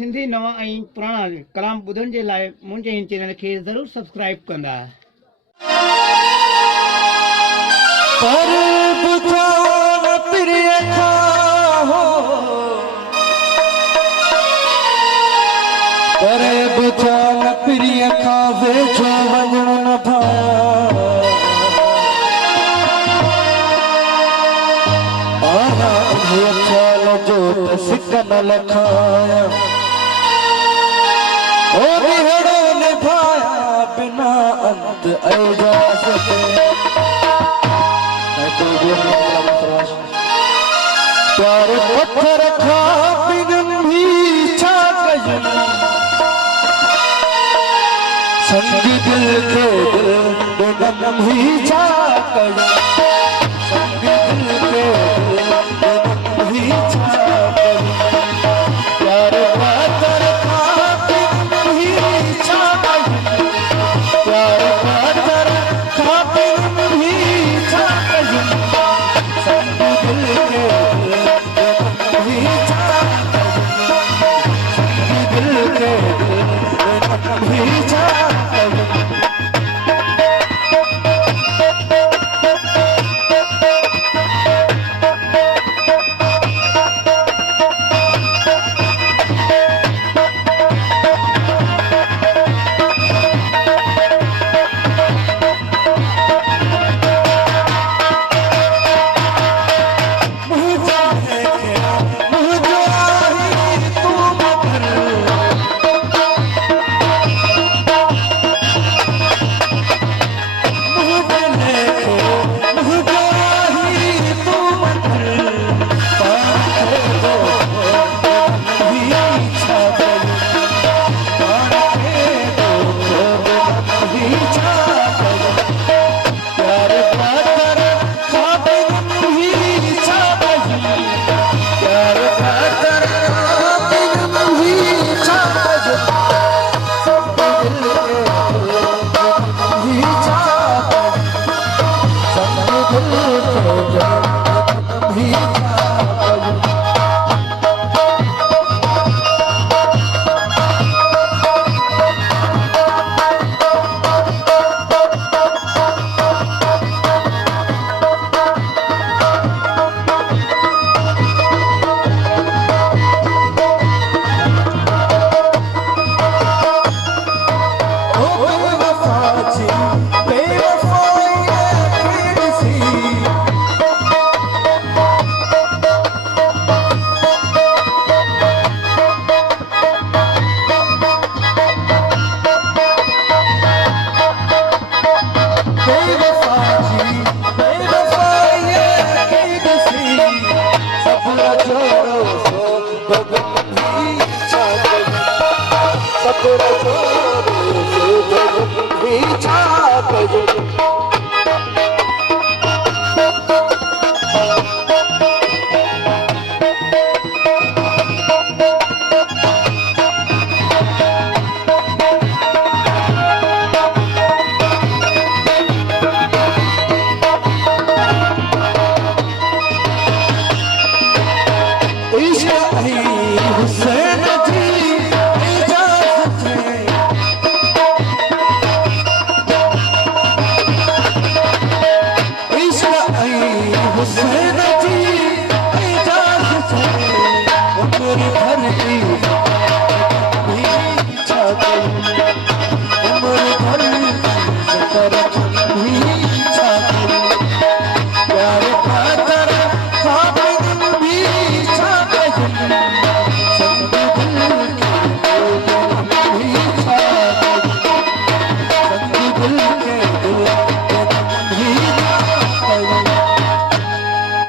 सिंधी नवा ऐं पुराणा कलाम ॿुधण जे लाइ मुंहिंजे हिन चैनल खे ज़रूरु सब्सक्राइब कंदा। पर बुझान प्रिय खाहो, पर बुझान प्रिय खा वेझो वञण न भाया। आना उन्हीअ ख़्याल जो त सिक न लखाया, ओ बिहड़ो निभाया बिना अंत एजाज़ ते। प्यार पत्थर खा बिन भी छा कयूं, संग दिल के दिल भी छा कयूं, संग दिल के दिल भी छा कयूं। प्यार पत्थर खा बिन भी छा कयूं, प्यार पत्थर खा बिन भी छा कयूं, संग दिल के छा कयूं।